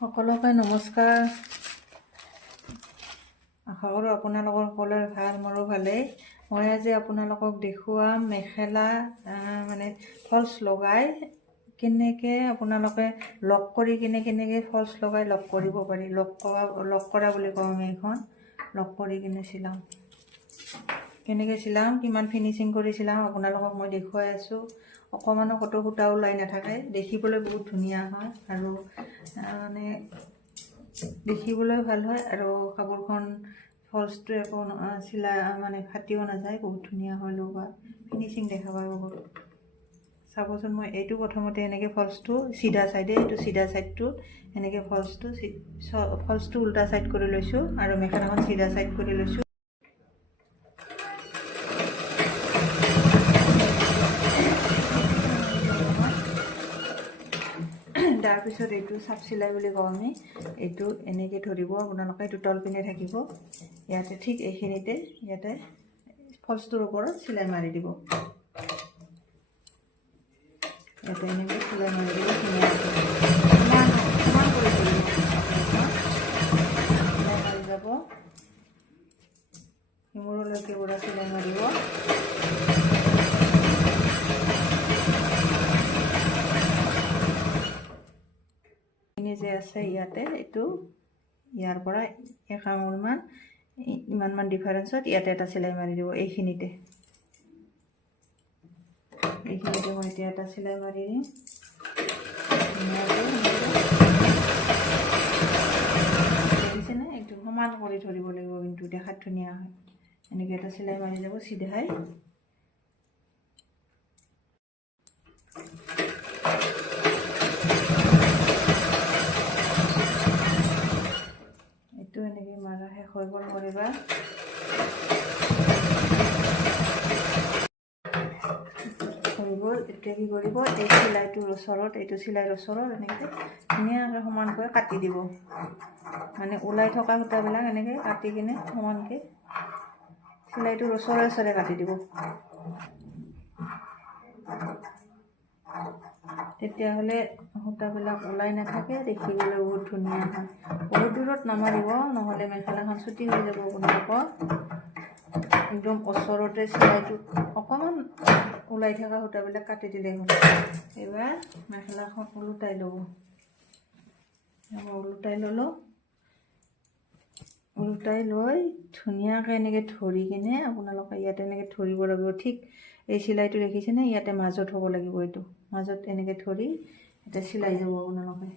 সকলোকে নমস্কাৰ। আশা কৰোঁ আপোনালোকৰ সকলোৰে ভাল, মোৰো ভালেই। মই আজি আপোনালোকক দেখুৱাম মেখেলা মানে ফলচ লগাই কেনেকৈ আপোনালোকে লক কৰি কেনেকৈ ফলচ লগাই লক কৰিব পাৰি। লক কৰা বুলি কওঁ আমি এইখন। লক কৰি কিনে চিলাওঁ, কেনেকৈ চিলাওঁ, কিমান ফিনিচিং কৰি চিলাওঁ আপোনালোকক মই দেখুৱাই আছোঁ। অকণমানো ক'তো সূতা ওলাই নাথাকে, দেখিবলৈ বহুত ধুনীয়া হয় আৰু মানে দেখিবলৈ ভাল হয় আৰু কাপোৰখন ফলচটো একো চিলাই মানে ফাটিও নাযায়, বহুত ধুনীয়া হয় লগোৱা, ফিনিচিং দেখা পায় বহুত। চাবচোন, মই এইটো প্ৰথমতে এনেকৈ ফলচটো চিধা চাইডে, এইটো চিধা চাইডটো এনেকৈ ফলচটো উল্টা চাইড কৰি লৈছোঁ আৰু মেখেলাখন চিধা চাইড কৰি লৈছোঁ। তাৰপিছত এইটো চাপ চিলাই বুলি কওঁ আমি। এইটো এনেকৈ ধৰিব আপোনালোকে, এইটো তল পিনে থাকিব, ইয়াতে ঠিক এইখিনিতে ইয়াতে ফলচটোৰ ওপৰত চিলাই মাৰি দিব। ইয়াতে এনেকৈ চিলাই মাৰি দিব ধুনীয়াকৈ, সমান কৰি ধৰিব, চিলাই মাৰি যাব সিমূৰলৈকে পুৰা চিলাই মাৰিব। যে আছে ইয়াতে, এইটো ইয়াৰ পৰা 1 আঙুলমান ইমানমান ডিফাৰেঞ্চত ইয়াতে এটা চিলাই মাৰি দিব। এইখিনিতে মই এতিয়া এটা চিলাই মাৰি দিম। দেখিছেনে? এইটো সমান কৰি ধৰিব লাগিব, কিন্তু দেখাত ধুনীয়া হয়। এনেকৈ এটা চিলাই মাৰি যাব চিধাই। এনেকৈ মাৰা শেষ হৈ গ'ল মোৰ এবাৰ। হৈ গ'ল। এতিয়া কি কৰিব, এই চিলাইটোৰ ওচৰত, এইটো চিলাইৰ ওচৰত এনেকৈ ধুনীয়াকৈ সমানকৈ কাটি দিব। মানে ওলাই থকা সূতাবিলাক এনেকৈ কাটি কিনে সমানকৈ চিলাইটোৰ ওচৰে কাটি দিব। তেতিয়াহ'লে সূতাবিলাক ওলাই নাথাকে, দেখিবলৈ বহুত ধুনীয়া হয়। বহুত দূৰত নামাৰিব, নহ'লে মেখেলাখন ছুটি হৈ যাব আপোনালোকৰ। একদম ওচৰতে চিলাইটো অকণমান ওলাই থকা সূতাবিলাক কাটি দিলেই হ'ল। এইবাৰ মেখেলাখন ওলোটাই ল'ব। ওলোটাই ল'লোঁ, ওলোটাই লৈ ধুনীয়াকৈ এনেকৈ ধৰি কিনে আপোনালোকে ইয়াতে এনেকৈ ধৰিব লাগিব। ঠিক এই চিলাইটো দেখিছেনে? ইয়াতে মাজত হ'ব লাগিব, এইটো মাজত এনেকৈ ধৰি ইয়াতে চিলাই যাব আপোনালোকে।